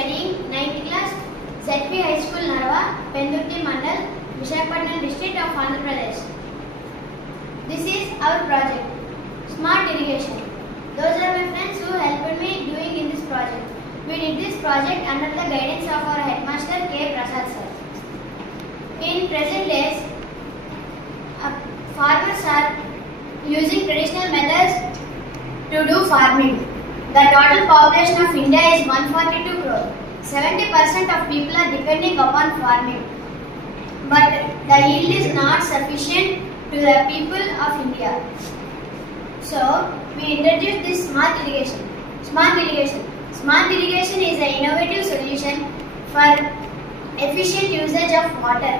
studying 9th class, ZP High School, Narva, Pendurti Mandal, Visakhapatnam district of Andhra Pradesh. This is our project, Smart Irrigation. Those are my friends who helped me doing in this project. We did this project under the guidance of our headmaster K. Prasad sir. In present days, farmers are using traditional methods to do farming. The total population of India is 142 crore. 70% of people are depending upon farming. But the yield is not sufficient to the people of India. So, we introduced this smart irrigation. Smart irrigation is an innovative solution for efficient usage of water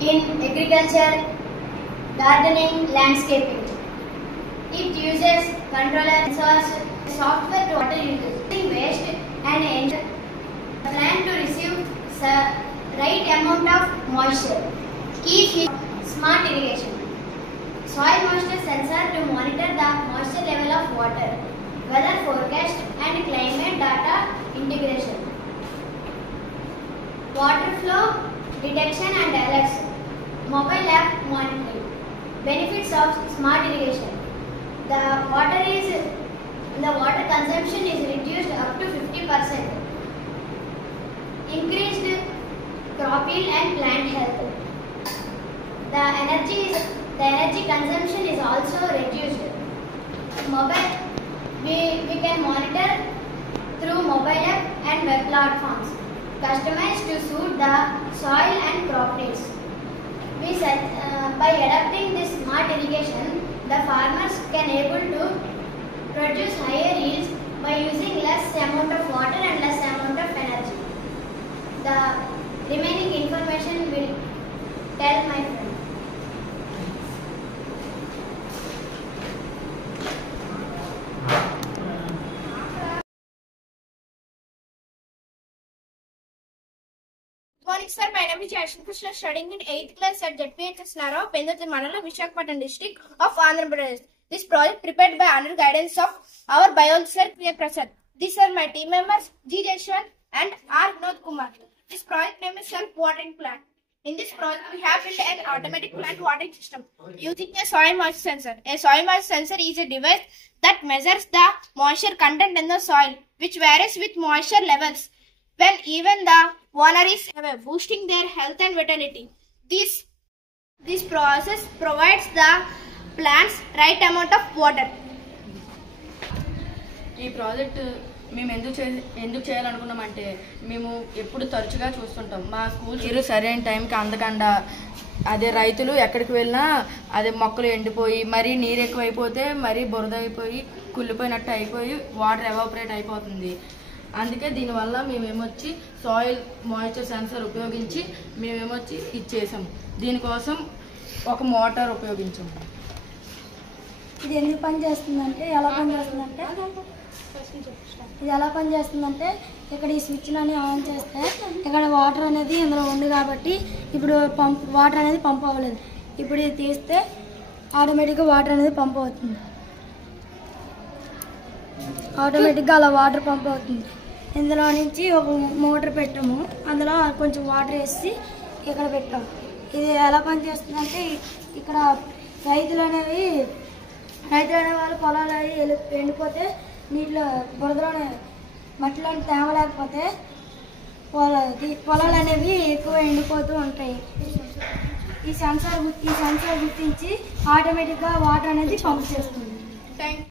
in agriculture, gardening, landscaping. It uses controller sensors, software to water usage, waste and the plant to receive the right amount of moisture. Key feature: smart irrigation. Soil moisture sensor to monitor the moisture level of water. Weather forecast and climate data integration. Water flow detection and alerts. Mobile app monitoring. Benefits of smart irrigation. The water consumption is reduced up to 50%. Increased crop yield and plant health. The energy consumption is also reduced. We can monitor through mobile app and web platforms, customized to suit the soil and crop needs. By adopting this smart irrigation, the farmers can able to produce higher yields by using less amount of water and less amount of energy. The remaining information will tell my friend. Good morning, sir. My name is Yashin Krishna, studying in 8th class at ZPHS Narva, Pendurti Mandal, Visakhapatnam district of Andhra Pradesh. This project prepared by under guidance of our biologist sir K. Prasad. These are my team members G. Jeshwan and R. Vinod Kumar. This project name is self-watering plant. In this project, we have built an automatic plant watering system using a soil moisture sensor. A soil moisture sensor is a device that measures the moisture content in the soil, which varies with moisture levels when even the owner is away, boosting their health and vitality. This process provides the plants right amount of water. ఈ project మేము ఎందుకు చేయాలనుకున్నామంటే మేము ఎప్పుడు తరచుగా చూస్తుంటాం మా school నీరు సరైన టైంకి అందకుండా అదే రైతులు ఎక్కడికి వెళ్ళినా అదే మొక్కలు ఎండిపోయి మరీ నీరు ఎక్కువైపోతే మరీ బురద అయిపోయి కుళ్ళిపోయినట్టు అయిపోయి వాటర్ ఎవాపరేట్ అయిపోతుంది. అందుకే దీనివల్ల మేమేమొచ్చి సాయిల్ మాయిశ్చర్ సెన్సర్ ఉపయోగించి మేమేమొచ్చి ఇచ్చేసాం. దీనికోసం ఒక మోటార్ ఉపయోగించాం. ఇది ఎందుకు పనిచేస్తుందంటే ఎలా పనిచేస్తుందంటే ఇక్కడ ఈ స్విచ్లని ఆన్ చేస్తే ఇక్కడ వాటర్ అనేది ఇందులో ఉంది కాబట్టి ఇప్పుడు వాటర్ అనేది పంప్ అవ్వలేదు. ఇప్పుడు ఇది తీస్తే ఆటోమేటిక్గా వాటర్ అనేది పంప్ అవుతుంది. ఆటోమేటిక్గా అలా వాటర్ పంప్ అవుతుంది. ఇందులో నుంచి ఒక మోటార్ పెట్టాము, అందులో కొంచెం వాటర్ వేసి ఇక్కడ పెట్టాము. ఇది ఎలా పనిచేస్తుందంటే ఇక్కడ రైతులు అనే వాళ్ళు పొలాలు అవి ఎండిపోతే నీటిలో బురదలోనే మట్టిలోని తేమ లేకపోతే పొలాలు అనేవి ఎక్కువ ఎండిపోతూ ఉంటాయి. ఈ సెన్సార్ గుర్తించి ఆటోమేటిక్గా వాటర్ అనేది పంప్ చేస్తుంది.